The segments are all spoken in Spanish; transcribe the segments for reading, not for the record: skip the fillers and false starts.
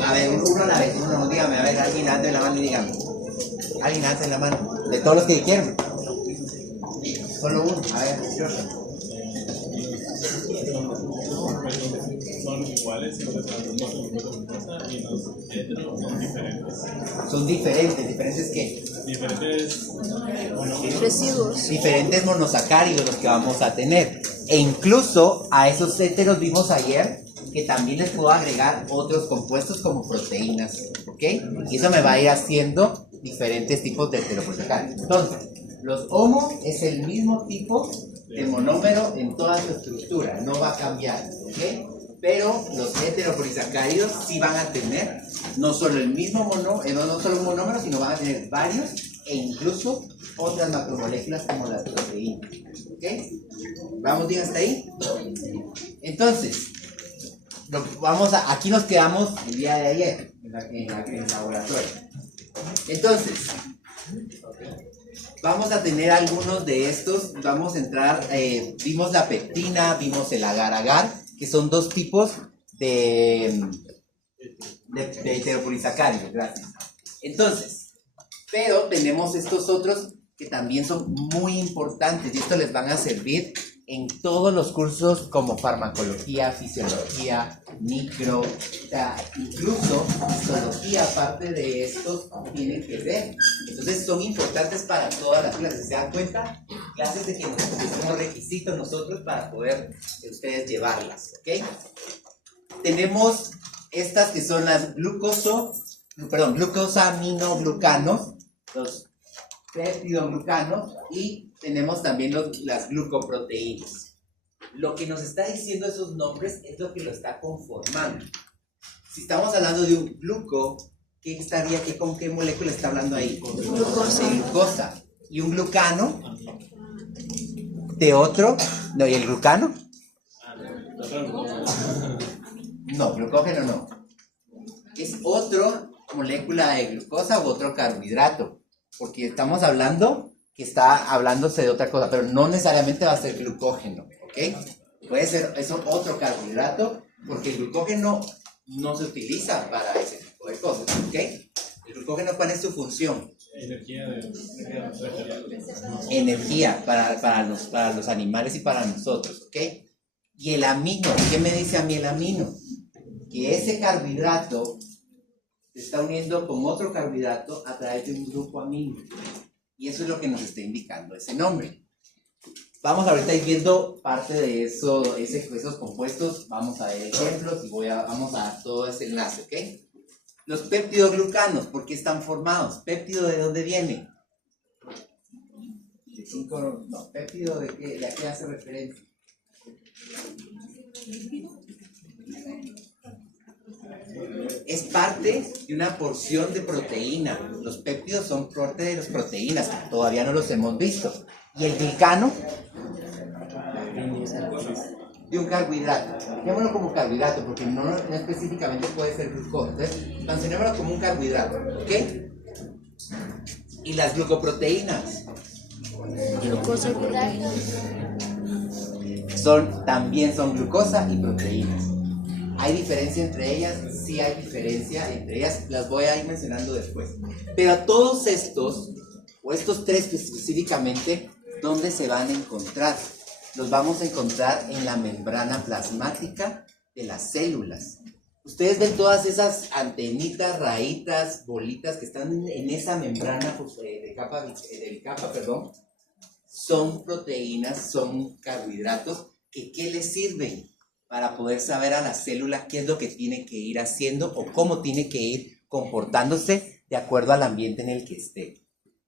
A ver, uno a la vez, uno, dígame, a ver, alguien levante la mano y dígame. Alguien levante la mano. De todos los que dijeron. Solo uno, a ver, son iguales y los glucosa y los heteros son diferentes. Son diferentes, ¿diferentes qué? Diferentes Residuos. Diferentes monosacáridos los que vamos a tener. E incluso a esos heteros vimos ayer que también les puedo agregar otros compuestos como proteínas, ¿ok? Y eso me va a ir haciendo diferentes tipos de heteromonosacáridos. Entonces, los homo es el mismo tipo de monómero en toda su estructura, no va a cambiar, ¿ok? Pero los heteropolisacáridos sí van a tener no solo el mismo no solo un monómero, sino van a tener varios e incluso otras macromoléculas como las proteínas, ¿ok? ¿Vamos bien hasta ahí? Entonces, aquí nos quedamos el día de ayer, en el laboratorio. Entonces, vamos a tener algunos de estos, vamos a entrar, vimos la pectina, vimos el agar-agar, que son dos tipos de heteropolisacáridos, gracias. Entonces, pero tenemos estos otros que también son muy importantes y estos les van a servir en todos los cursos como farmacología, fisiología, micro, o sea, incluso histología, aparte de estos, tienen que ver. Entonces son importantes para todas las clases. ¿Se dan cuenta? Clases de que nos pusimos requisitos nosotros para poder ustedes llevarlas, ¿ok? Tenemos estas que son las glucosaminoglucanos, los peptidoglucanos, y tenemos también las glucoproteínas. Lo que nos está diciendo esos nombres es lo que lo está conformando. Si estamos hablando de un gluco, ¿con qué molécula está hablando ahí? Glucosa. ¿Y un glucano? ¿De otro? No, ¿y el glucano? No, glucógeno no. Es otra molécula de glucosa u otro carbohidrato. Porque estamos hablando que está hablándose de otra cosa, pero no necesariamente va a ser glucógeno, ¿ok? Puede ser eso otro carbohidrato, porque el glucógeno no se utiliza para ese tipo de cosas, ¿ok? ¿El glucógeno cuál es su función? Energía para los animales y para nosotros, ¿ok? Y el amino, ¿qué me dice a mí el amino? Que ese carbohidrato se está uniendo con otro carbohidrato a través de un grupo amino. Y eso es lo que nos está indicando ese nombre. Vamos ahorita a ir viendo parte de esos compuestos. Vamos a ver ejemplos y vamos a dar todo ese enlace, ¿ok? Los peptidoglucanos, ¿por qué están formados? ¿Péptido de dónde viene? ¿Péptido de qué? ¿A qué hace referencia? Es parte de una porción de proteína. Los péptidos son parte de las proteínas, todavía no los hemos visto. ¿Y el glicano? De un carbohidrato. Dejémoslo como carbohidrato, porque no específicamente puede ser glucosa. Entonces, mencionémoslo como un carbohidrato, ¿ok? ¿Y las glucoproteínas? Glucosa y proteínas. También son glucosa y proteínas. ¿Hay diferencia entre ellas? Sí hay diferencia entre ellas, las voy a ir mencionando después. Pero todos estos, o estos tres específicamente, ¿dónde se van a encontrar? Los vamos a encontrar en la membrana plasmática de las células. Ustedes ven todas esas antenitas, rayitas, bolitas que están en esa membrana del capa, son proteínas, son carbohidratos que ¿qué les sirven? Para poder saber a la célula qué es lo que tiene que ir haciendo o cómo tiene que ir comportándose de acuerdo al ambiente en el que esté.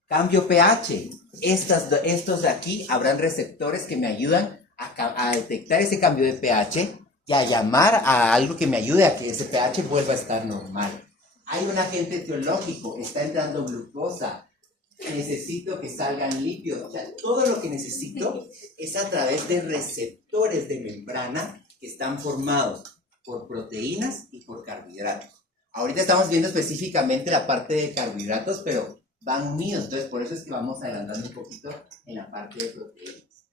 Cambio pH. Estos de aquí habrán receptores que me ayudan a detectar ese cambio de pH y a llamar a algo que me ayude a que ese pH vuelva a estar normal. Hay un agente etiológico, está entrando glucosa, necesito que salgan lípidos. O sea, todo lo que necesito es a través de receptores de membrana que están formados por proteínas y por carbohidratos. Ahorita estamos viendo específicamente la parte de carbohidratos, pero van unidos, entonces por eso es que vamos adelantando un poquito en la parte de proteínas.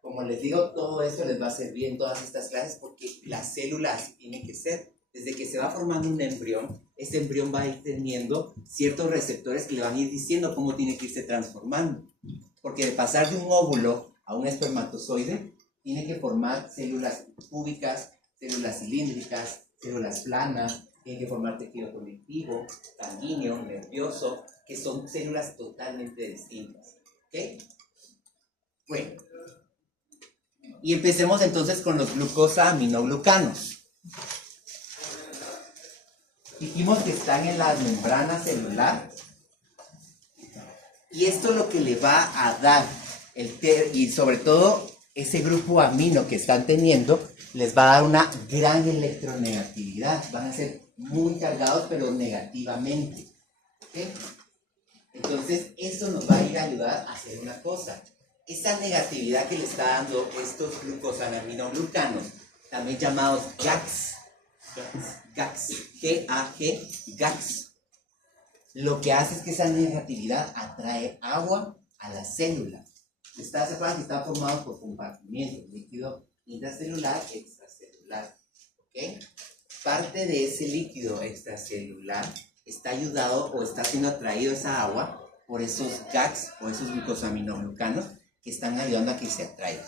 Como les digo, todo esto les va a servir en todas estas clases porque la célula así tiene que ser, desde que se va formando un embrión, ese embrión va a ir teniendo ciertos receptores que le van a ir diciendo cómo tiene que irse transformando. Porque de pasar de un óvulo a un espermatozoide, tiene que formar células cúbicas, células cilíndricas, células planas, tiene que formar tejido conectivo, sanguíneo, nervioso, que son células totalmente distintas. ¿Ok? Bueno. Y empecemos entonces con los glucosaminoglucanos. Dijimos que están en la membrana celular. Y esto lo que le va a dar, y sobre todo ese grupo amino que están teniendo, les va a dar una gran electronegatividad. Van a ser muy cargados, pero negativamente. ¿Okay? Entonces, esto nos va a ir a ayudar a hacer una cosa. Esa negatividad que le está dando estos glucosaminoglucanos, también llamados GAGs, G-A-G, GAGs, lo que hace es que esa negatividad atrae agua a la célula. ¿Se acuerdan que está formado por compartimientos, líquido intracelular, extracelular? ¿Okay? Parte de ese líquido extracelular está ayudado o está siendo atraído esa agua por esos GAGs o esos glucosaminoglucanos que están ayudando a que se atraiga.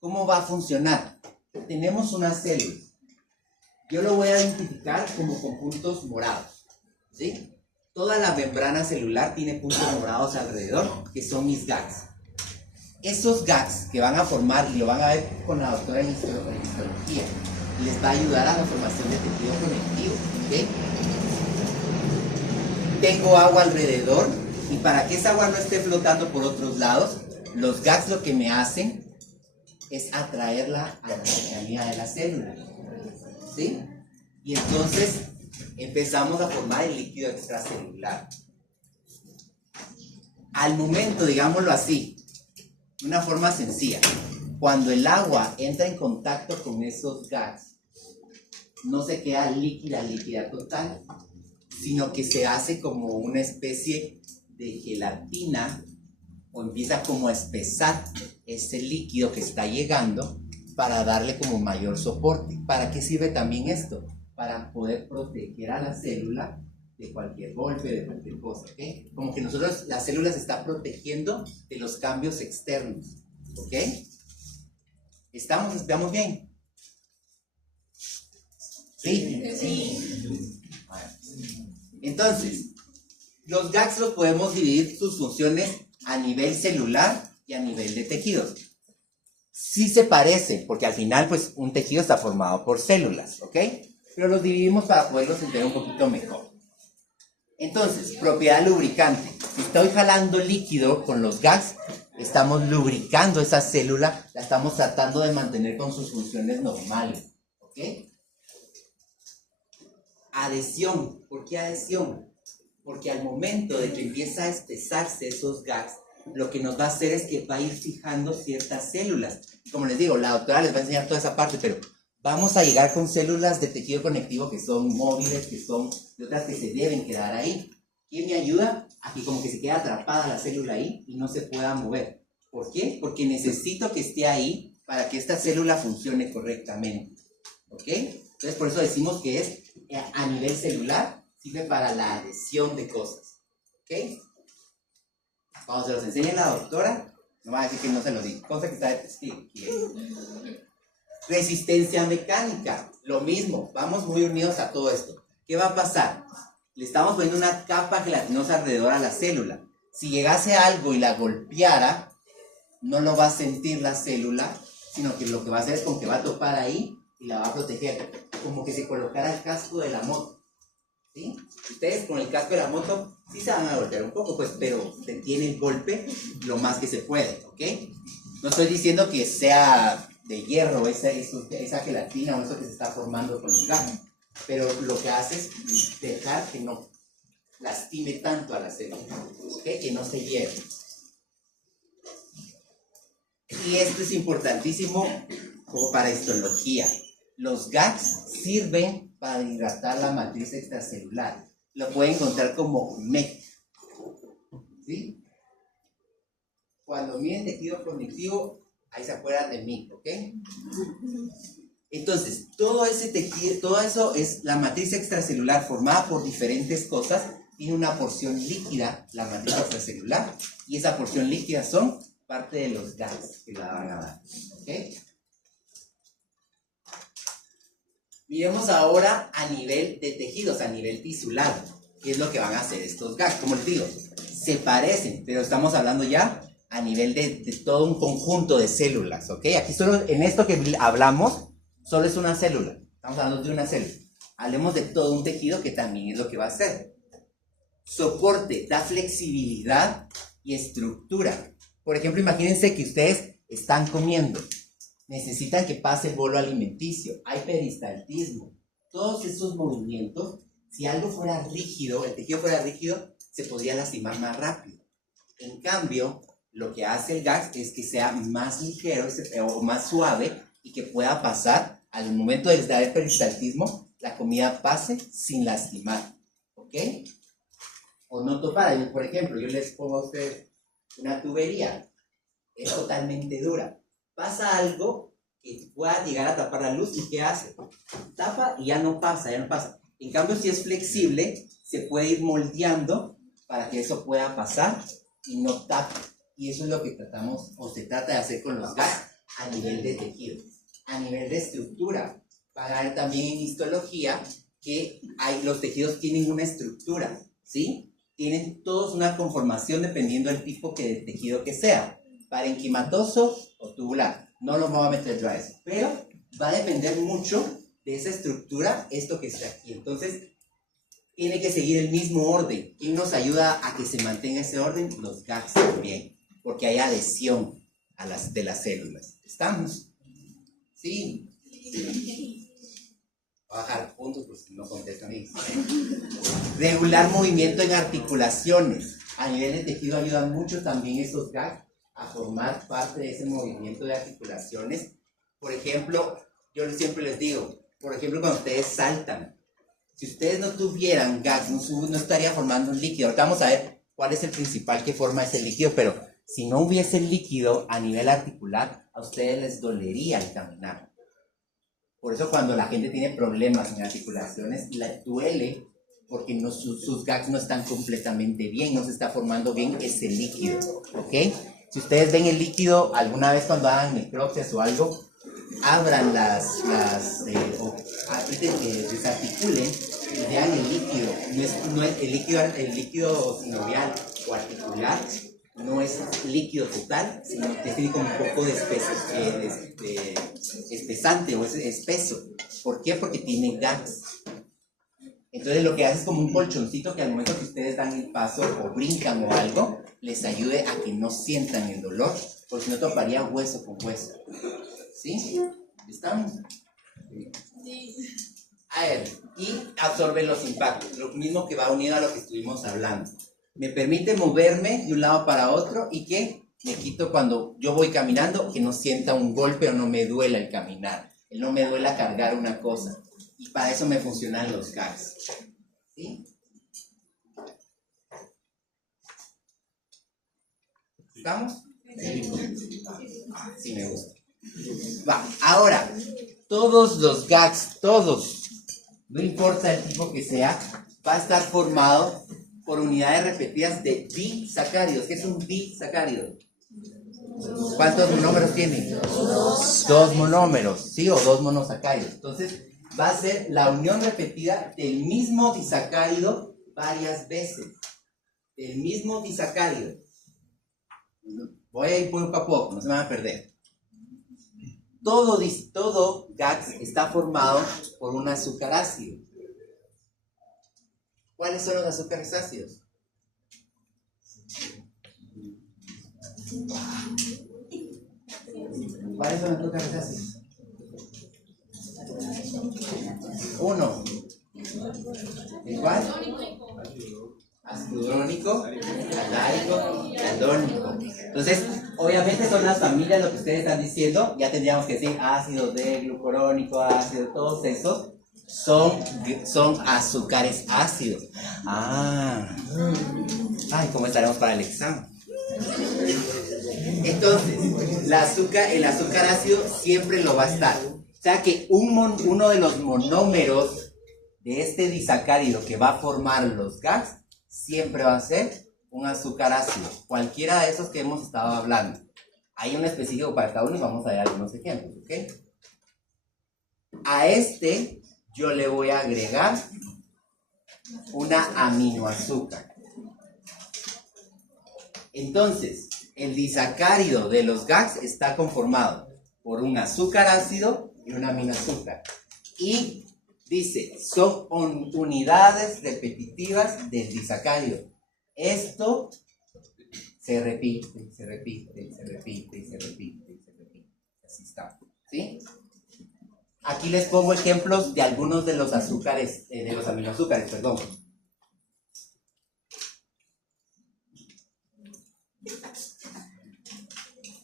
¿Cómo va a funcionar? Tenemos una célula. Yo lo voy a identificar como con puntos morados, ¿sí? Toda la membrana celular tiene puntos morados alrededor, que son mis GAGs. Esos GAGs que van a formar, y lo van a ver con la doctora en histología, les va a ayudar a la formación de tejido conectivo, ¿ok? Tengo agua alrededor, y para que esa agua no esté flotando por otros lados, los GAGs lo que me hacen es atraerla a la cercanía de la célula, ¿sí? Y entonces empezamos a formar el líquido extracelular. Al momento, digámoslo así, de una forma sencilla, cuando el agua entra en contacto con esos GAGs, no se queda líquida total, sino que se hace como una especie de gelatina, o empieza como a espesar ese líquido que está llegando para darle como mayor soporte. ¿Para qué sirve también esto? Para poder proteger a la célula de cualquier golpe, de cualquier cosa, ¿ok? Como que la célula se está protegiendo de los cambios externos, ¿ok? ¿Estamos bien? ¿Sí? Sí. Bueno. Entonces, los GAGs los podemos dividir sus funciones a nivel celular y a nivel de tejidos. Sí se parecen, porque al final, pues, un tejido está formado por células, ¿ok? Pero los dividimos para poderlos entender un poquito mejor. Entonces, propiedad lubricante. Si estoy jalando líquido con los GAGs, estamos lubricando esa célula, la estamos tratando de mantener con sus funciones normales, ¿ok? Adhesión. ¿Por qué adhesión? Porque al momento de que empieza a espesarse esos GAGs, lo que nos va a hacer es que va a ir fijando ciertas células. Y como les digo, la doctora les va a enseñar toda esa parte, pero vamos a llegar con células de tejido conectivo que son móviles, que son de otras que se deben quedar ahí. ¿Quién me ayuda? A que como que se quede atrapada la célula ahí y no se pueda mover. ¿Por qué? Porque necesito que esté ahí para que esta célula funcione correctamente. ¿Ok? Entonces por eso decimos que es a nivel celular, sirve para la adhesión de cosas. ¿Ok? Cuando se los enseñe la doctora, no va a decir que no se lo digo. Cosa que está de testigo. Resistencia mecánica, lo mismo, vamos muy unidos a todo esto. ¿Qué va a pasar? Le estamos poniendo una capa gelatinosa alrededor a la célula. Si llegase algo y la golpeara, no lo va a sentir la célula, sino que lo que va a hacer es como que va a topar ahí y la va a proteger, como que se colocara el casco de la moto, ¿sí? Ustedes con el casco de la moto sí se van a golpear un poco, pues, pero detiene el golpe lo más que se puede, ¿ok? No estoy diciendo que sea de hierro esa gelatina o eso que se está formando con los GAGs, pero lo que hace es dejar que no lastime tanto a la célula, ¿ok? Que no se hierve. Y esto es importantísimo como para histología. Los GAGs sirven para hidratar la matriz extracelular. Lo pueden encontrar como MEC, ¿sí? Cuando miden tejido conectivo, ahí se acuerdan de mí, ¿ok? Entonces, todo ese tejido, todo eso es la matriz extracelular formada por diferentes cosas, tiene una porción líquida, la matriz extracelular, y esa porción líquida son parte de los gases que la van a dar. ¿Ok? Miremos ahora a nivel de tejidos, a nivel tisular. ¿Qué es lo que van a hacer estos gags? Como les digo, se parecen, pero estamos hablando ya a nivel de todo un conjunto de células. ¿Ok? Aquí solo, en esto que hablamos, solo es una célula. Estamos hablando de una célula. Hablemos de todo un tejido que también es lo que va a hacer. Soporte, da flexibilidad y estructura. Por ejemplo, imagínense que ustedes están comiendo. Necesitan que pase el bolo alimenticio. Hay peristaltismo. Todos esos movimientos, si algo fuera rígido, el tejido fuera rígido, se podría lastimar más rápido. En cambio, lo que hace el gag es que sea más ligero o más suave y que pueda pasar al momento de dar el peristaltismo, la comida pase sin lastimar. ¿Ok? O no topar. Por ejemplo, yo les pongo a ustedes una tubería. Es totalmente dura. Pasa algo que pueda llegar a tapar la luz y ¿qué hace? Tapa y ya no pasa, ya no pasa. En cambio, si es flexible, se puede ir moldeando para que eso pueda pasar y no tape. Y eso es lo que tratamos o se trata de hacer con los gags a nivel de tejido. A nivel de estructura, para ver también en histología que los tejidos tienen una estructura, ¿sí? Tienen todos una conformación dependiendo del tipo de tejido que sea. Parenquimatoso o tubular. No lo voy a meter yo a eso. Pero va a depender mucho de esa estructura, esto que está aquí. Entonces, tiene que seguir el mismo orden. ¿Quién nos ayuda a que se mantenga ese orden? Los gags también. Porque hay adhesión de las células. ¿Estamos? Sí. Voy a bajar puntos por si no contestan bien. Regular movimiento en articulaciones. A nivel de tejido ayudan mucho también esos gags a formar parte de ese movimiento de articulaciones. Por ejemplo, yo siempre les digo, por ejemplo, cuando ustedes saltan, si ustedes no tuvieran gags, no estaría formando un líquido. Ahorita vamos a ver cuál es el principal que forma ese líquido, pero si no hubiese el líquido a nivel articular, a ustedes les dolería el caminar. Por eso cuando la gente tiene problemas en articulaciones, la duele porque sus gags no están completamente bien, no se está formando bien ese líquido, ¿ok? Si ustedes ven el líquido alguna vez cuando hagan necropsias o algo, abran desarticulen y vean el líquido. No es el líquido sinovial o articular, no es líquido total, sino que tiene como un poco de espesante o es espeso. ¿Por qué? Porque tiene gags. Entonces lo que hace es como un colchoncito que al momento que ustedes dan el paso o brincan o algo, les ayude a que no sientan el dolor, porque si no toparía hueso con hueso. ¿Sí? ¿Estamos? Sí. A ver, y absorbe los impactos, lo mismo que va unido a lo que estuvimos hablando. Me permite moverme de un lado para otro y que me quito cuando yo voy caminando, que no sienta un golpe o no me duela el caminar, que no me duela cargar una cosa. Y para eso me funcionan los gags. ¿Sí? ¿Estamos? Sí, me gusta. Va, ahora, todos los gags, todos, no importa el tipo que sea, va a estar formado por unidades repetidas de disacáridos. ¿Qué es un disacárido? ¿Cuántos monómeros tienen? Dos monómeros, ¿sí? O dos monosacáridos. Entonces, va a ser la unión repetida del mismo disacárido varias veces. El mismo disacárido. Voy a ir poco a poco, no se me van a perder. Todo GAGS está formado por un azúcar ácido. ¿Cuáles son los azúcares ácidos? ¿Cuáles son los azúcares ácidos? Uno. ¿El cuál? Ácido urónico, alárico y aldónico. Entonces, obviamente son las familias lo que ustedes están diciendo. Ya tendríamos que decir ácido D-glucurónico, ácido, todos esos son azúcares ácidos. Ay, ¿cómo estaremos para el examen? Entonces, el azúcar ácido siempre lo va a estar. O sea que uno de los monómeros de este disacárido que va a formar los GAGs siempre va a ser un azúcar ácido, cualquiera de esos que hemos estado hablando. Hay un específico para cada uno y vamos a ver algunos ejemplos, ¿ok? A este yo le voy a agregar una aminoazúcar. Entonces, el disacárido de los GAGs está conformado por un azúcar ácido y un aminoazúcar. Y dice, son unidades repetitivas del disacárido. Esto se repite, se repite, se repite, se repite, se repite. Así está, ¿sí? Aquí les pongo ejemplos de algunos de los azúcares, de los aminoazúcares, perdón.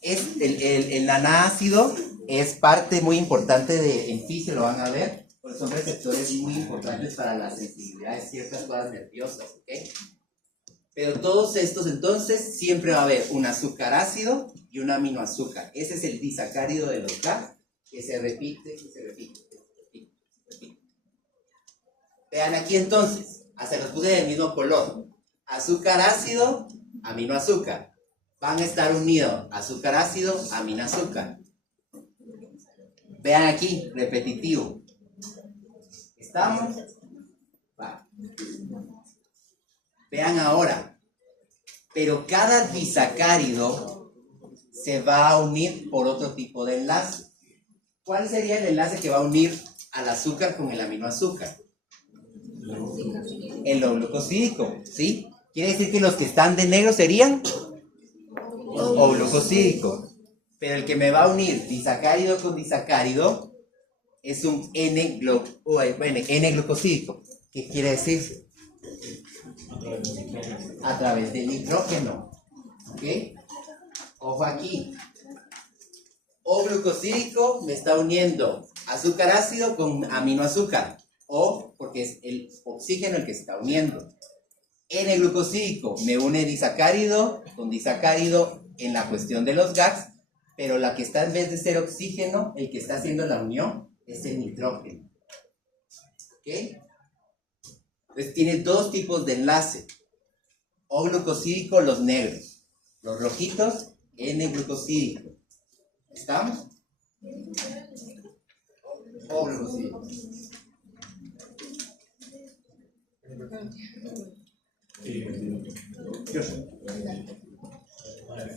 El nanácido es parte muy importante en fisio, lo van a ver, porque son receptores muy importantes para la sensibilidad de ciertas cosas nerviosas, ¿ok? Pero todos estos entonces siempre va a haber un azúcar ácido y un aminoazúcar. Ese es el disacárido de los GAGs, que se repite, que se repite, que se repite, que se repite. Vean aquí entonces, se los puse del mismo color. Azúcar ácido, aminoazúcar. Van a estar unidos azúcar ácido, aminoazúcar. Vean aquí, repetitivo. ¿Estamos? Va. Vean ahora. Pero cada disacárido se va a unir por otro tipo de enlace. ¿Cuál sería el enlace que va a unir al azúcar con el aminoazúcar? El O-glucosídico, ¿sí? Quiere decir que los que están de negro serían O-glucosídico. Pero el que me va a unir disacárido con disacárido es un N-glucosídico. ¿Qué quiere decir? A través del nitrógeno. ¿Ok? Ojo aquí. O-glucosídico me está uniendo azúcar ácido con aminoazúcar. O, porque es el oxígeno el que se está uniendo. N-glucosídico me une disacárido con disacárido en la cuestión de los GAGs, pero la que está en vez de ser oxígeno, el que está haciendo la unión es el nitrógeno. ¿Ok? Entonces tiene dos tipos de enlace. O-glucosídico, los negros. Los rojitos, N-glucosídico. ¿Estamos? O-glucosídico.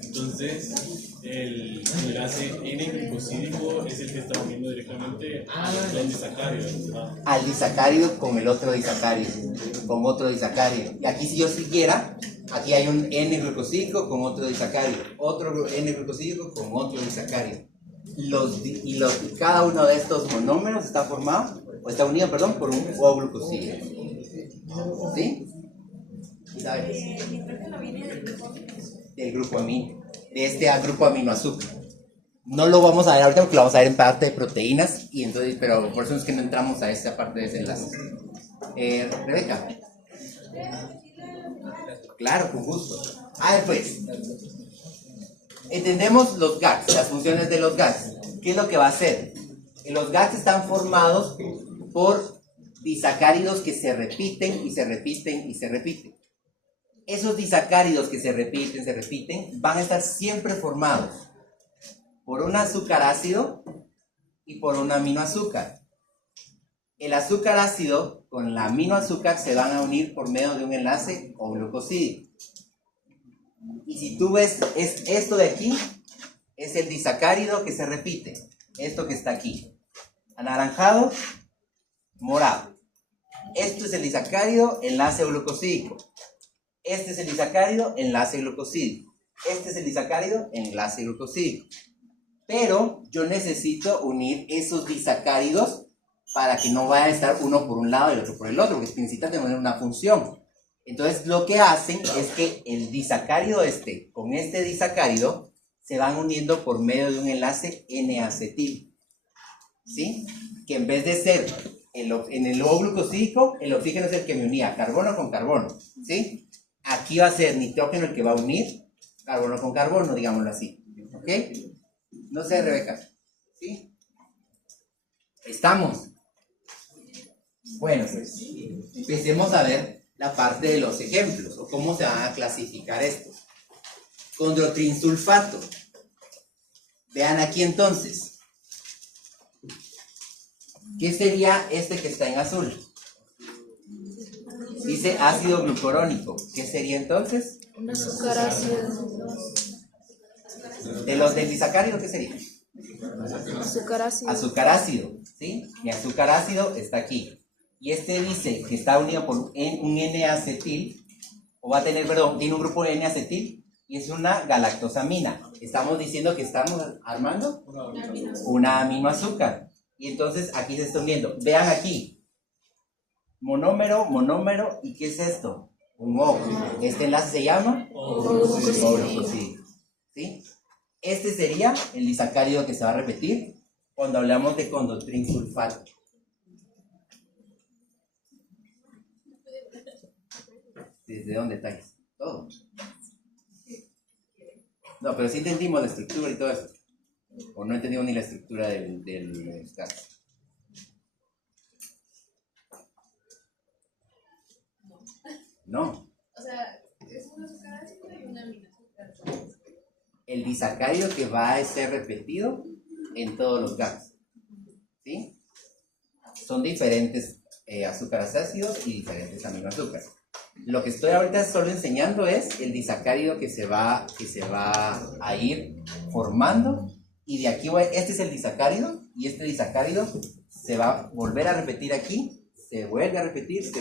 Entonces, el enlace N-glucosídico es el que está uniendo directamente al disacárido. Al disacárido con el otro disacárido, con otro disacárido. Y aquí si yo siguiera, aquí hay un N-glucosídico con otro disacárido, otro N-glucosídico con otro disacárido. Cada uno de estos monómeros está formado, o está unido, perdón, por un O-glucosídico. ¿Sí? ¿Sabes? ¿El nitrógeno viene del grupo amino? Del grupo amino, de este grupo aminoazúcar. No lo vamos a ver ahorita porque lo vamos a ver en parte de proteínas, y entonces, pero por eso es que no entramos a esta parte de ese enlace. Rebeca. Claro, con gusto. A ver pues, entendemos los GAGs, las funciones de los GAGs. ¿Qué es lo que va a hacer? Los GAGs están formados por disacáridos que se repiten y se repiten y se repiten. Esos disacáridos que se repiten, van a estar siempre formados por un azúcar ácido y por un aminoazúcar. El azúcar ácido con el aminoazúcar se van a unir por medio de un enlace O-glucosídico. Y si tú ves, esto de aquí es el disacárido que se repite. Esto que está aquí. Anaranjado, morado. Esto es el disacárido, enlace O-glucosídico. Este es el disacárido, enlace glucosídico. Este es el disacárido, enlace glucosídico. Pero yo necesito unir esos disacáridos para que no vayan a estar uno por un lado y el otro por el otro, porque necesitan tener una función. Entonces lo que hacen es que el disacárido con este disacárido se van uniendo por medio de un enlace N-acetil. ¿Sí? Que en vez de ser en el O-glucosídico, el oxígeno es el que me unía carbono con carbono. ¿Sí? Aquí va a ser nitrógeno el que va a unir carbono con carbono, digámoslo así. ¿Ok? No sé, Rebeca. ¿Sí? ¿Estamos? Bueno, pues empecemos a ver la parte de los ejemplos o cómo se van a clasificar estos. Condrotrinsulfato. Vean aquí entonces. ¿Qué sería este que está en azul? Dice ácido glucurónico. ¿Qué sería entonces? Un azúcar ácido. De los del disacárido, ¿qué sería? Azúcar ácido. Azúcar ácido, ¿sí? Mi azúcar ácido está aquí. Y este dice que está unido por un N-acetil, o va a tener, perdón, tiene un grupo de N-acetil, y es una galactosamina. Estamos diciendo que estamos armando una aminoazúcar. Y entonces aquí se están viendo. Vean aquí. Monómero, monómero, ¿y qué es esto? Un O. Este enlace se llama orocosídeo. ¿Sí? Este sería el disacárido que se va a repetir cuando hablamos de condrotrinsulfato. ¿Desde dónde está? Todo. No, pero sí entendimos la estructura y todo eso. O no entendimos ni la estructura del gas. No. O sea, es un azúcar ácido y una aminoazúcar. El disacárido que va a ser repetido en todos los gases. ¿Sí? Son diferentes azúcares ácidos y diferentes aminoazúcares. Lo que estoy ahorita solo enseñando es el disacárido que se va a ir formando. Y de aquí, este es el disacárido, y este disacárido se va a volver a repetir aquí, se vuelve a repetir,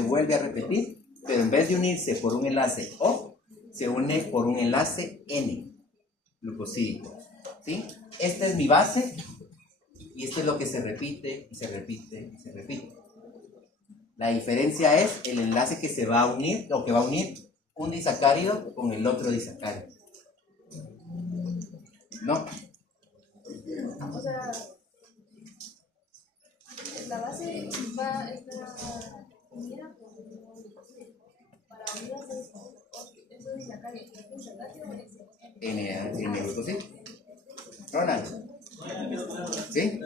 pero en vez de unirse por un enlace O, se une por un enlace N, glucosídico. ¿Sí? Esta es mi base, y esto es lo que se repite, y se repite, y se repite. La diferencia es el enlace que se va a unir, o que va a unir un disacárido con el otro disacárido. ¿No? O sea, la base va a estar unida para unir eso dice acá, En el grupo, ¿sí? Ronald. ¿Sí?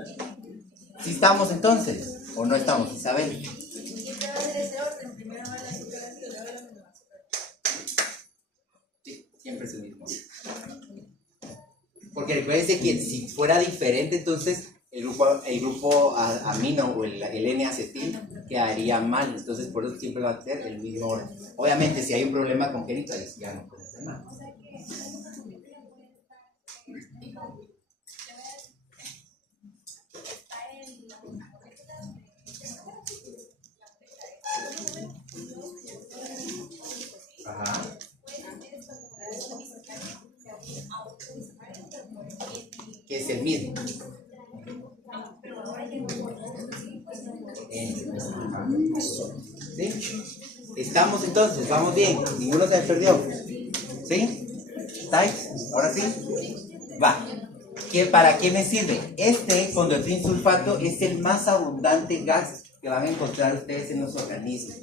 ¿Sí estamos entonces? ¿O no estamos, Isabel? ¿Y qué va a hacer ese orden? Primero va el azúcar ácido, luego el aminoazúcar. Sí, siempre es el mismo. Porque recuérdense que si fuera diferente, entonces el grupo amino o el N-acetil quedaría mal. Entonces, por eso siempre va a ser el mismo orden. Obviamente, si hay un problema congénito, ya no puede hacer nada. Ajá. Que es el mismo. ¿Sí? Estamos entonces, vamos bien, ninguno se perdió. ¿Sí? ¿Estáis? ¿Ahora sí? Va. ¿Para qué me sirve? Este condrotrinsulfato es el más abundante gas que van a encontrar ustedes en los organismos.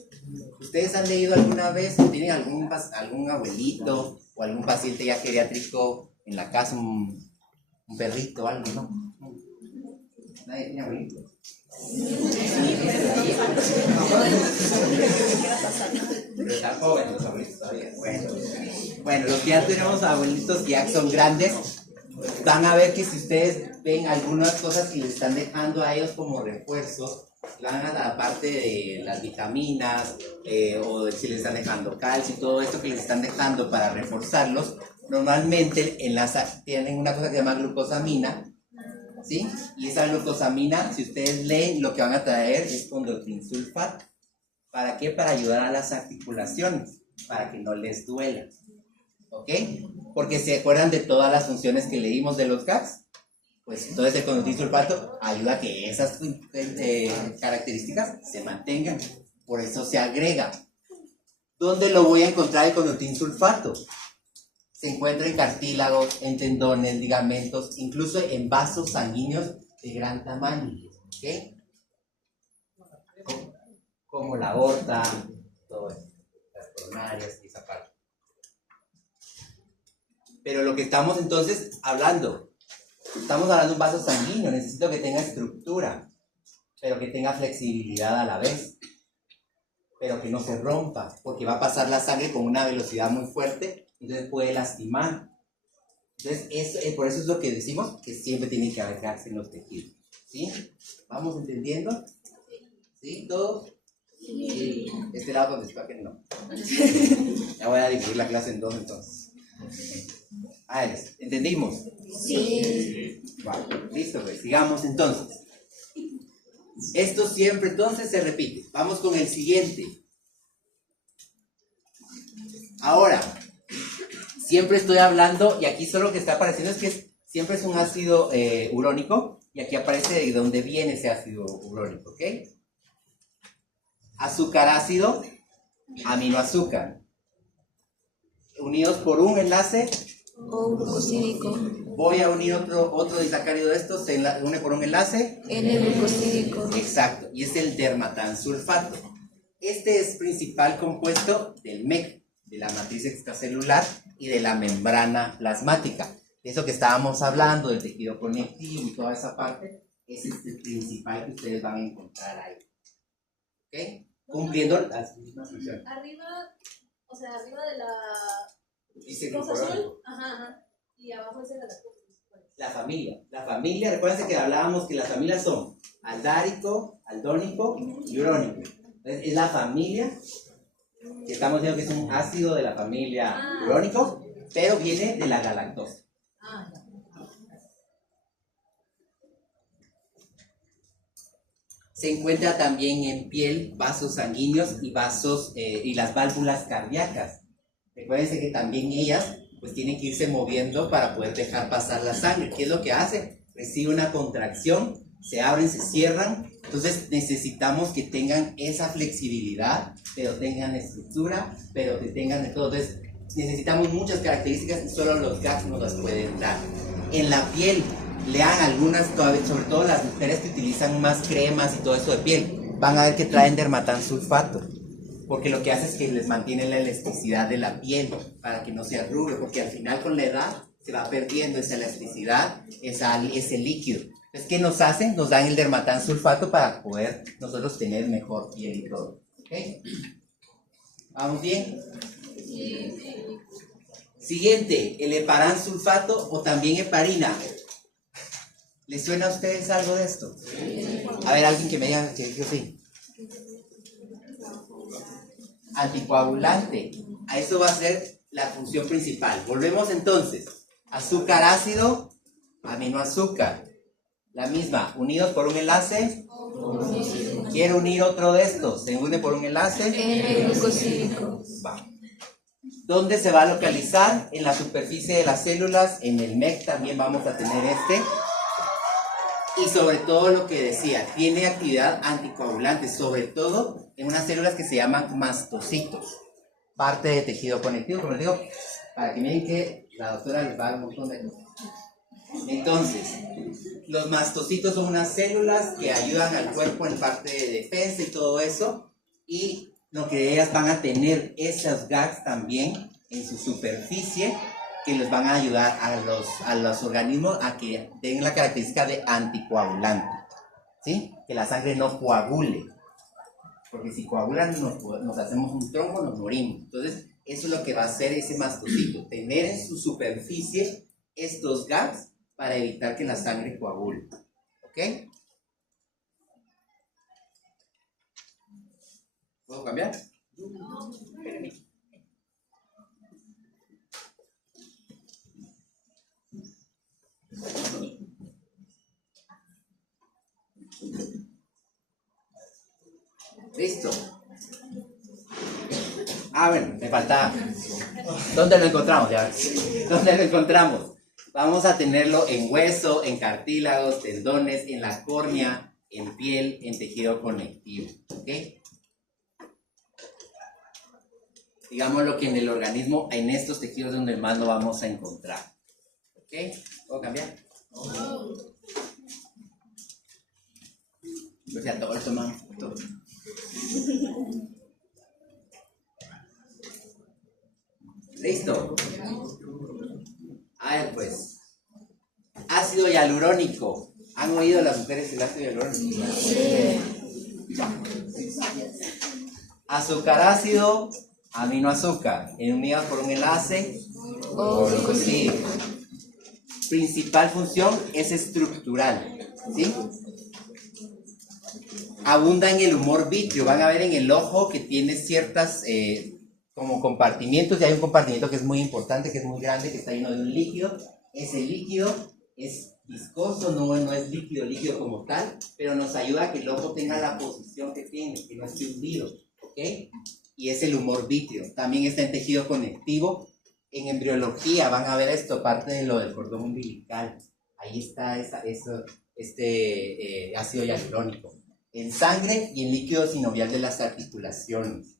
¿Ustedes han leído alguna vez o tienen algún abuelito o algún paciente ya geriátrico en la casa, un perrito o algo, no? ¿Nadie tiene abuelito? Pero están jóvenes los abuelitos todavía. Bueno, los que ya tenemos abuelitos que ya son grandes, van a ver que si ustedes ven algunas cosas que les están dejando a ellos como refuerzos, van a la parte de las vitaminas o si les están dejando calcio y todo esto que les están dejando para reforzarlos, normalmente tienen una cosa que se llama glucosamina, ¿sí? Y esa glucosamina, si ustedes leen, lo que van a traer es condrotrinsulfato. ¿Para qué? Para ayudar a las articulaciones, para que no les duela, ¿ok? Porque se acuerdan de todas las funciones que leímos de los GAGs. Pues entonces el condrotrinsulfato ayuda a que esas características se mantengan. Por eso se agrega. ¿Dónde lo voy a encontrar el condrotrinsulfato? Se encuentra en cartílagos, en tendones, ligamentos, incluso en vasos sanguíneos de gran tamaño. ¿Ok? Como la aorta, todo eso, las coronarias y esa parte. Pero lo que estamos entonces hablando, estamos hablando de un vaso sanguíneo, necesito que tenga estructura. pero que tenga flexibilidad a la vez, pero que no se rompa, porque va a pasar la sangre con una velocidad muy fuerte, entonces puede lastimar. Entonces, por eso es lo que decimos, que siempre tiene que haber gags en los tejidos. ¿Sí? ¿Vamos entendiendo? ¿Sí? ¿Todo? Sí. Este lado donde está que no. Ya voy a dividir la clase en dos entonces. ¿Entendimos? Sí. Vale, listo, pues sigamos entonces. Esto siempre entonces se repite. Vamos con el siguiente. Ahora, siempre estoy hablando, y aquí solo lo que está apareciendo es que siempre es un ácido urónico, y aquí aparece de dónde viene ese ácido urónico, ¿ok? Azúcar ácido, aminoazúcar, unidos por un enlace. O glucosídico. Voy a unir otro disacárido de estos, se une por un enlace. N-glucosídico. Exacto, y es el dermatansulfato. Este es principal compuesto del MEC, de la matriz extracelular y de la membrana plasmática. Eso que estábamos hablando, del tejido conectivo y toda esa parte, ese es el principal que ustedes van a encontrar ahí. ¿Ok? Cumpliendo las mismas funciones. Arriba, o sea, arriba de la Dice cosa grupo azul, urónico. ajá. Y abajo es de la cosa. La familia, recuérdense que hablábamos que las familias son aldárico, aldónico y urónico. Entonces, es la familia, que estamos diciendo que es un ácido de la familia urónico, pero viene de la galactosa. Se encuentra también en piel, vasos sanguíneos y vasos y las válvulas cardíacas. Recuérdense que también ellas pues tienen que irse moviendo para poder dejar pasar la sangre. ¿Qué es lo que hacen? Recibe una contracción, se abren, se cierran. Entonces necesitamos que tengan esa flexibilidad, pero tengan estructura, pero que tengan de todo. Entonces necesitamos muchas características y solo los gags nos las pueden dar. En la piel, lean algunas, sobre todo las mujeres que utilizan más cremas y todo eso de piel, van a ver que traen dermatansulfato, porque lo que hace es que les mantiene la elasticidad de la piel para que no se arrugue, porque al final con la edad se va perdiendo esa elasticidad, ese líquido. Entonces, ¿qué nos hacen? Nos dan el dermatansulfato para poder nosotros tener mejor piel y todo. ¿Ok? ¿Vamos bien? Siguiente, el heparansulfato o también heparina. ¿Les suena a ustedes algo de esto? A ver, alguien que me diga que sí. Anticoagulante. A eso va a ser la función principal. Volvemos entonces. Azúcar ácido, aminoazúcar. La misma, unidos por un enlace. Quiero unir otro de estos. Se une por un enlace. N-glucosídico. Va. ¿Dónde se va a localizar? En la superficie de las células. En el MEC también vamos a tener este. Y sobre todo lo que decía, tiene actividad anticoagulante, sobre todo en unas células que se llaman mastocitos, parte de tejido conectivo, como les digo, para que miren que la doctora les va a dar un montón de cosas. Entonces, los mastocitos son unas células que ayudan al cuerpo en parte de defensa y todo eso, y lo que ellas van a tener esas gags también en su superficie, que les van a ayudar a los organismos a que tengan la característica de anticoagulante, ¿sí? Que la sangre no coagule, porque si coagulan nos hacemos un tronco, nos morimos. Entonces, eso es lo que va a hacer ese mastocito, tener en su superficie estos gags para evitar que la sangre coagule, ¿ok? ¿Puedo cambiar? Listo. Bueno, me faltaba. ¿Dónde lo encontramos? Ya. ¿Dónde lo encontramos? Vamos a tenerlo en hueso, en cartílagos, tendones, en la córnea, en piel, en tejido conectivo. ¿Ok? Digámoslo que en el organismo, en estos tejidos es donde más lo vamos a encontrar. ¿Ok? ¿Puedo cambiar? O sea, todo esto más. Todo. Listo. A ver, pues. Ácido hialurónico. ¿Han oído las mujeres el ácido hialurónico? Azúcar ácido, aminoazúcar, unidas por un enlace O glucosídico. Principal función es estructural, ¿sí? Abunda en el humor vítreo. Van a ver en el ojo que tiene ciertas como compartimientos, y hay un compartimiento que es muy importante, que es muy grande, que está lleno de un líquido. Ese líquido es viscoso, no es líquido como tal, pero nos ayuda a que el ojo tenga la posición que tiene, que no esté hundido, ¿ok? Y es el humor vítreo. También está en tejido conectivo. En embriología van a ver esto, parte de lo del cordón umbilical. Ahí está ácido hialurónico. En sangre y en líquido sinovial de las articulaciones.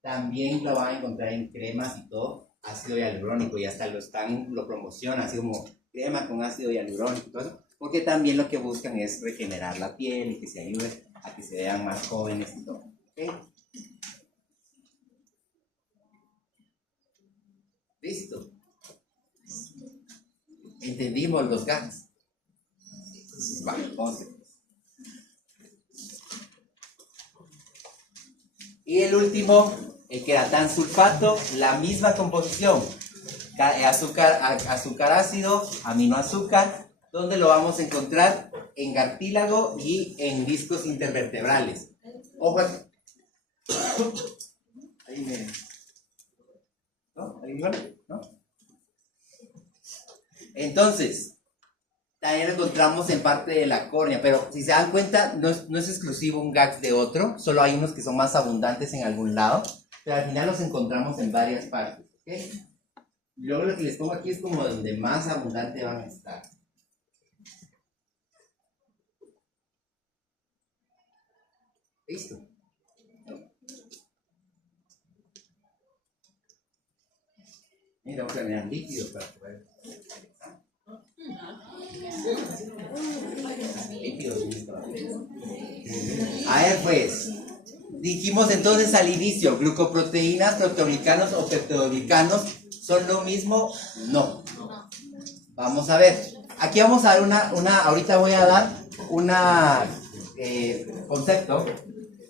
También lo van a encontrar en cremas y todo, ácido hialurónico, y hasta lo promocionan, así como crema con ácido hialurónico y todo eso, porque también lo que buscan es regenerar la piel y que se ayude a que se vean más jóvenes y todo. ¿Okay? ¿Listo? ¿Entendimos los gags? Vale, vamos a ver. Y el último, el queratán sulfato, la misma composición. Azúcar ácido, aminoazúcar. ¿Dónde lo vamos a encontrar? En cartílago y en discos intervertebrales. Ojo aquí. Ahí me... ¿No? ¿Ahí igual? ¿No? Entonces, también lo encontramos en parte de la córnea, pero si se dan cuenta, no es exclusivo un gag de otro, solo hay unos que son más abundantes en algún lado, pero al final los encontramos en varias partes, ¿ok? Luego lo que les pongo aquí es como donde más abundante van a estar. ¿Listo? Mira, voy a planear líquido para poder... Líquidos, listo. A ver, pues, dijimos entonces al inicio, glucoproteínas, proteoglicanos o peptidoglicanos, ¿son lo mismo? No. Vamos a ver. Aquí vamos a dar ahorita voy a dar una concepto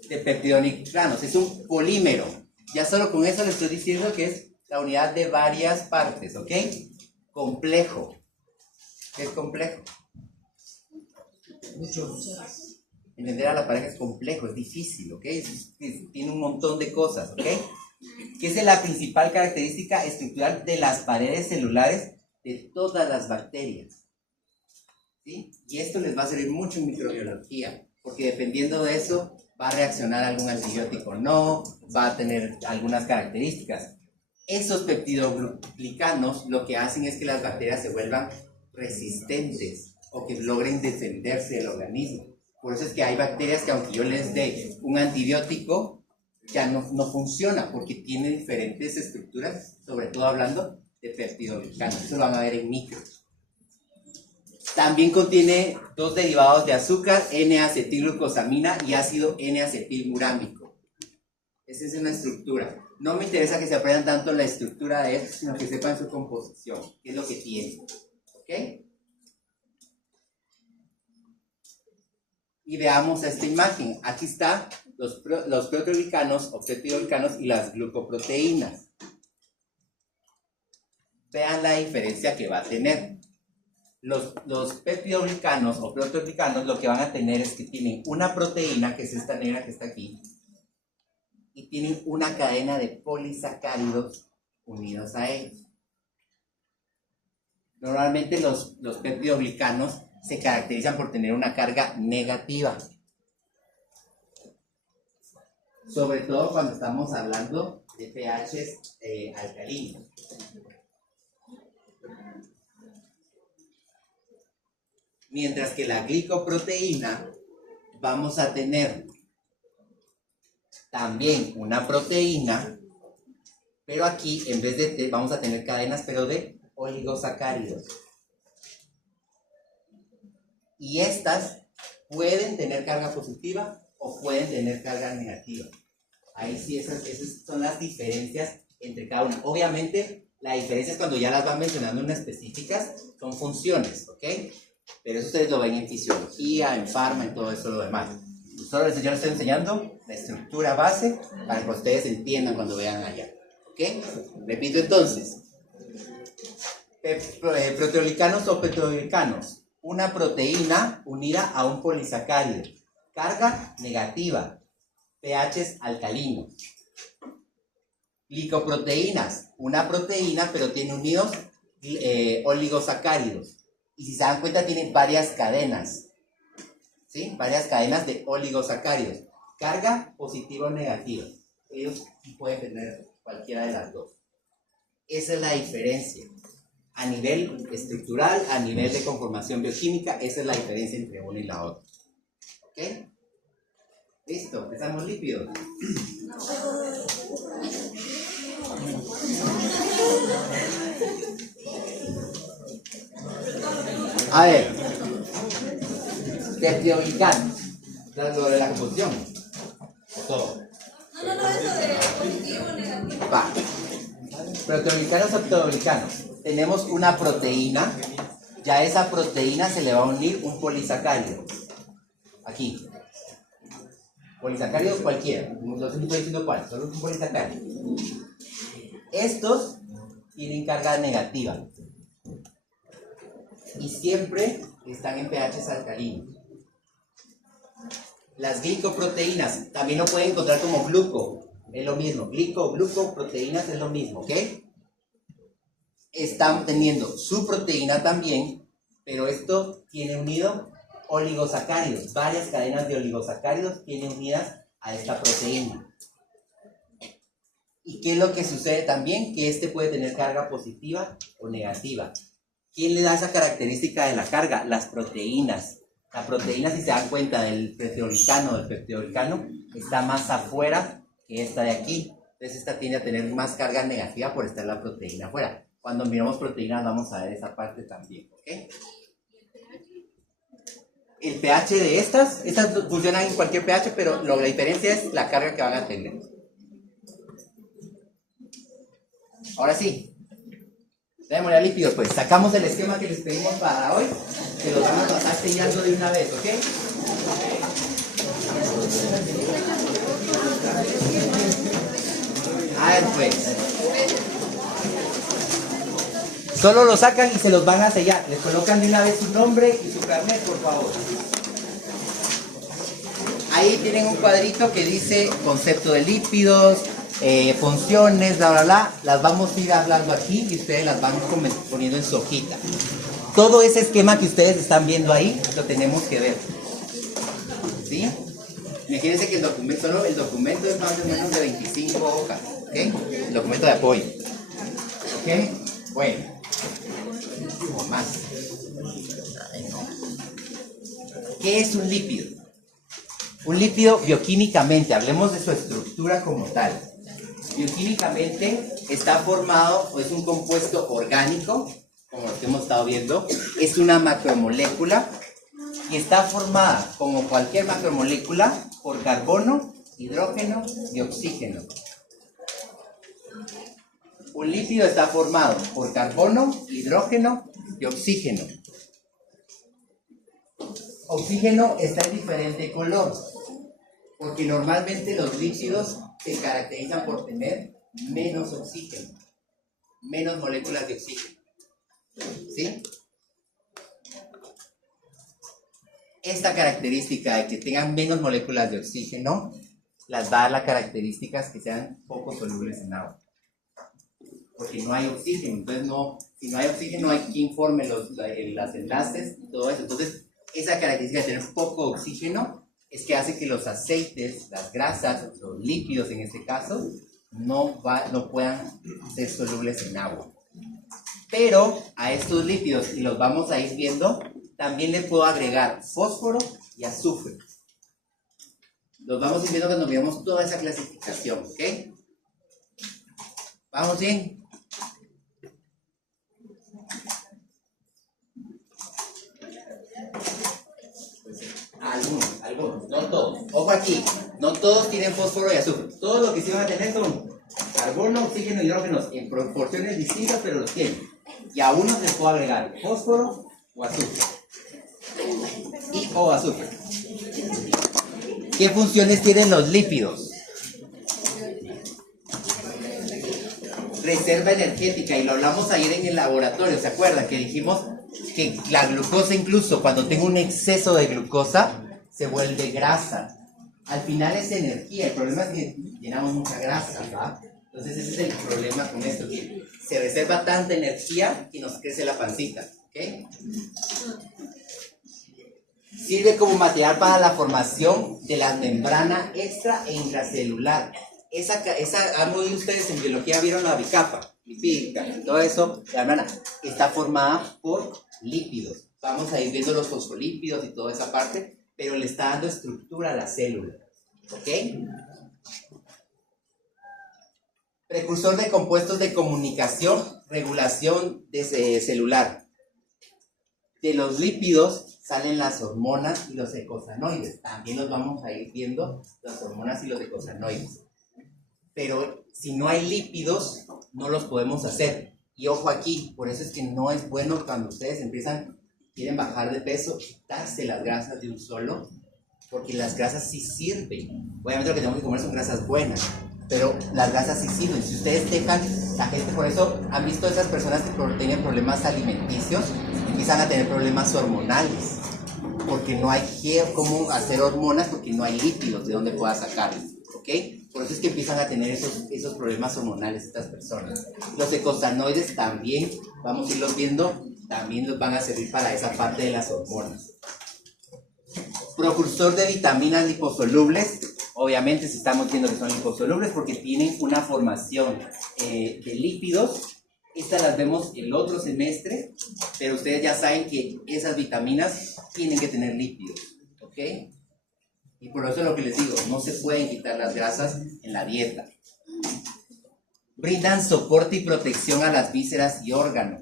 de peptidoglicanos. Es un polímero. Ya solo con eso les estoy diciendo que es la unidad de varias partes, ¿ok? Complejo. ¿Qué es complejo? Entender a la pareja es complejo, es difícil, ¿ok? Tiene un montón de cosas, ¿ok? ¿Qué es la principal característica estructural de las paredes celulares de todas las bacterias? ¿Sí? Y esto les va a servir mucho en microbiología, porque dependiendo de eso va a reaccionar algún antibiótico o no, va a tener algunas características. Esos peptidoglicanos lo que hacen es que las bacterias se vuelvan resistentes o que logren defenderse del organismo. Por eso es que hay bacterias que aunque yo les dé un antibiótico, ya no funciona porque tiene diferentes estructuras, sobre todo hablando de peptidoglicanos. Eso lo van a ver en micro. También contiene dos derivados de azúcar, N-acetilglucosamina y ácido N-acetilmurámico. Esa es una estructura. No me interesa que se aprendan tanto la estructura de esto, sino que sepan su composición, qué es lo que tiene. ¿Ok? Y veamos esta imagen. Aquí están los proteoglicanos o peptidoglicanos y las glucoproteínas. Vean la diferencia que va a tener. Los peptidoglicanos o proteoglicanos lo que van a tener es que tienen una proteína, que es esta negra que está aquí, y tienen una cadena de polisacáridos unidos a ellos. Normalmente los peptidoglicanos se caracterizan por tener una carga negativa. Sobre todo cuando estamos hablando de pHs alcalinos. Mientras que la glicoproteína vamos a tener también una proteína, pero aquí en vez de vamos a tener cadenas, pero de oligosacáridos. Y estas pueden tener carga positiva o pueden tener carga negativa. Ahí sí, esas son las diferencias entre cada una. Obviamente, la diferencia es cuando ya las van mencionando en específicas, son funciones, ¿ok? Pero eso ustedes lo ven en fisiología, en farma, en todo eso lo demás. Solo yo les estoy enseñando la estructura base para que ustedes entiendan cuando vean allá. ¿Ok? Repito entonces. Proteoglicanos o peptidoglicanos. Una proteína unida a un polisacárido. Carga negativa. pHs alcalinos. Glicoproteínas. Una proteína pero tiene unidos oligosacáridos. Y si se dan cuenta tienen varias cadenas. ¿Sí? Varias cadenas de oligosacáridos. Carga positiva o negativa. Ellos pueden tener cualquiera de las dos. Esa es la diferencia. A nivel estructural, a nivel de conformación bioquímica, esa es la diferencia entre una y la otra. ¿Ok? Listo, empezamos lípidos. A ver, peptidoglicanos, lo de la composición. Todo. No, eso de positivo, negativo. Va. Proteoglicanos o peptidoglicanos. Tenemos una proteína, ya a esa proteína se le va a unir un polisacárido. Aquí. Polisacáridos cualquiera, no estoy diciendo cuál, solo un polisacárido. Estos tienen carga negativa y siempre están en pHs alcalinos. Las glicoproteínas también lo pueden encontrar como gluco, es lo mismo, glucoproteínas es lo mismo, ¿ok? Están teniendo su proteína también, pero esto tiene unido oligosacáridos, varias cadenas de oligosacáridos tienen unidas a esta proteína. ¿Y qué es lo que sucede también? Que este puede tener carga positiva o negativa. ¿Quién le da esa característica de la carga? Las proteínas. La proteína, si se dan cuenta del peptidolicano, está más afuera que esta de aquí. Entonces esta tiende a tener más carga negativa por estar la proteína afuera. Cuando miramos proteínas vamos a ver esa parte también, ¿ok? El pH de estas funcionan en cualquier pH, pero la diferencia es la carga que van a tener. Ahora sí, démosle a lípidos, pues sacamos el esquema que les pedimos para hoy, que los vamos a pasar sellando de una vez, ¿ok? A ver, pues. Solo lo sacan y se los van a sellar. Les colocan de una vez su nombre y su carnet, por favor. Ahí tienen un cuadrito que dice concepto de lípidos, funciones, bla, bla, bla. Las vamos a ir hablando aquí y ustedes las van poniendo en su hojita. Todo ese esquema que ustedes están viendo ahí, lo tenemos que ver. ¿Sí? Imagínense que solo el documento es más o menos de 25 hojas. ¿Ok? El documento de apoyo. ¿Ok? Bueno. Más. ¿Qué es un lípido? Un lípido bioquímicamente, hablemos de su estructura como tal. Bioquímicamente está formado, o es un compuesto orgánico, como lo que hemos estado viendo, es una macromolécula y está formada, como cualquier macromolécula, por carbono, hidrógeno y oxígeno. Un lípido está formado por carbono, hidrógeno y oxígeno. Oxígeno está en diferente color, porque normalmente los lípidos se caracterizan por tener menos oxígeno, menos moléculas de oxígeno. ¿Sí? Esta característica de que tengan menos moléculas de oxígeno las va a dar las características que sean poco solubles en agua. Porque no hay oxígeno, entonces si no hay oxígeno no hay quien forme los enlaces y todo eso. Entonces, esa característica de tener poco oxígeno es que hace que los aceites, las grasas, los lípidos en este caso, no puedan ser solubles en agua. Pero a estos lípidos, y los vamos a ir viendo, también le puedo agregar fósforo y azufre. Los vamos a ir viendo cuando veamos toda esa clasificación, ¿ok? ¿Vamos bien? Algunos, no todos. Ojo aquí, no todos tienen fósforo y azufre. Todo lo que sí van a tener son carbono, oxígeno y hidrógeno en proporciones distintas, pero los tienen. Y a unos les puedo agregar fósforo o azufre. y o azufre. ¿Qué funciones tienen los lípidos? Reserva energética, y lo hablamos ayer en el laboratorio, ¿se acuerdan? Que dijimos que la glucosa, incluso cuando tengo un exceso de glucosa, se vuelve grasa. Al final es energía, el problema es que llenamos mucha grasa, ¿verdad? Entonces ese es el problema con esto, que se reserva tanta energía que nos crece la pancita, ¿ok? Sirve como material para la formación de la membrana extra e intracelular. Han oído ustedes en biología, vieron la bicapa, lipídica, todo eso, la membrana está formada por lípidos. Vamos a ir viendo los fosfolípidos y toda esa parte, pero le está dando estructura a la célula, ¿ok? Precursor de compuestos de comunicación, regulación celular. De los lípidos salen las hormonas y los eicosanoides. También los vamos a ir viendo, las hormonas y los eicosanoides. Pero si no hay lípidos, no los podemos hacer. Y ojo aquí, por eso es que no es bueno cuando ustedes quieren bajar de peso, quitarse las grasas de un solo, porque las grasas sí sirven. Obviamente lo que tenemos que comer son grasas buenas, pero las grasas sí sirven. Si ustedes dejan, la gente, por eso han visto esas personas que tienen problemas alimenticios, empiezan a tener problemas hormonales, porque no hay cómo hacer hormonas, porque no hay lípidos de donde pueda sacarlos, ¿ok? Por eso es que empiezan a tener esos problemas hormonales estas personas. Los eicosanoides también, vamos a irlos viendo, también nos van a servir para esa parte de las hormonas. Precursor de vitaminas liposolubles, obviamente si estamos viendo que son liposolubles porque tienen una formación de lípidos. Estas las vemos el otro semestre, pero ustedes ya saben que esas vitaminas tienen que tener lípidos, ¿ok? Y por eso es lo que les digo, no se pueden quitar las grasas en la dieta. Brindan soporte y protección a las vísceras y órganos.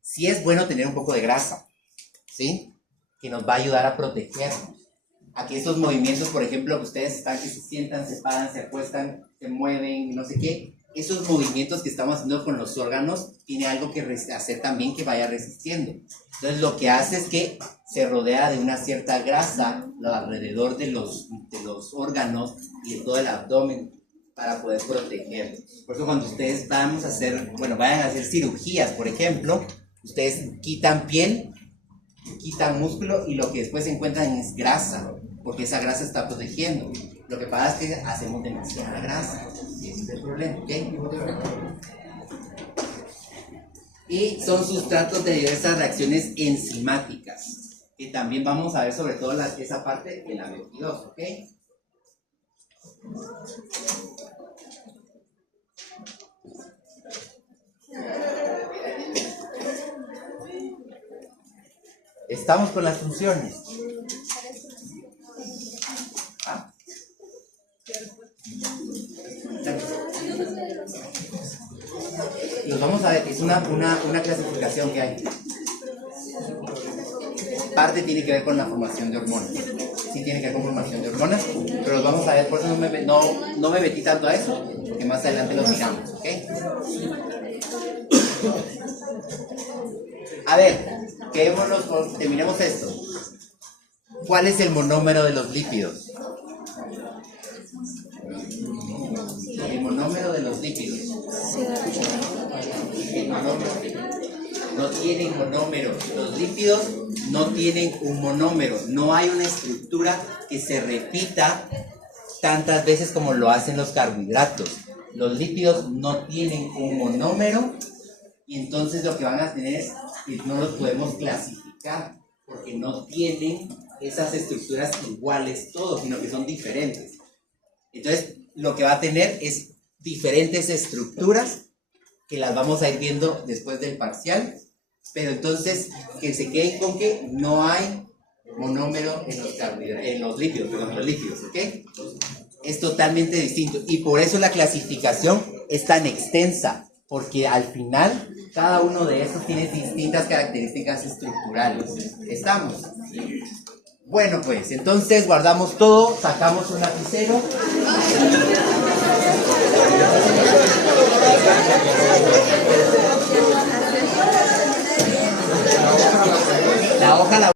Sí es bueno tener un poco de grasa, ¿sí? Que nos va a ayudar a protegernos. Aquí estos movimientos, por ejemplo, que ustedes están, que se sientan, se paran, se acuestan, se mueven, no sé qué. Esos movimientos que estamos haciendo con los órganos tiene algo que hacer también que vaya resistiendo. Entonces lo que hace es que se rodea de una cierta grasa alrededor de los órganos y de todo el abdomen para poder protegerlos. Por eso cuando ustedes vayan a hacer cirugías, por ejemplo, ustedes quitan piel, quitan músculo y lo que después encuentran es grasa, porque esa grasa está protegiendo. Lo que pasa es que hacemos demasiada grasa, y ese es el problema, ¿ok? Y son sustratos de diversas reacciones enzimáticas, que también vamos a ver sobre todo esa parte en la 22, ¿ok? Estamos con las funciones. Los vamos a ver, es una clasificación que hay. Parte tiene que ver con la formación de hormonas. Sí tiene que ver con formación de hormonas, pero los vamos a ver, por eso no me metí tanto a eso, porque más adelante lo miramos, ¿ok? A ver, terminemos esto. ¿Cuál es el monómero de los lípidos? El monómero de los lípidos. No tienen monómero. Los lípidos no tienen un monómero. No hay una estructura que se repita tantas veces como lo hacen los carbohidratos. Los lípidos no tienen un monómero y entonces lo que van a tener es que no los podemos clasificar porque no tienen esas estructuras iguales todos, sino que son diferentes. Entonces lo que va a tener es diferentes estructuras que las vamos a ir viendo después del parcial, pero entonces que se queden con que no hay monómero en los lípidos, ¿ok? Es totalmente distinto y por eso la clasificación es tan extensa, porque al final cada uno de estos tiene distintas características estructurales. ¿Estamos? Bueno, pues entonces guardamos todo, sacamos un lapicero. La hoja la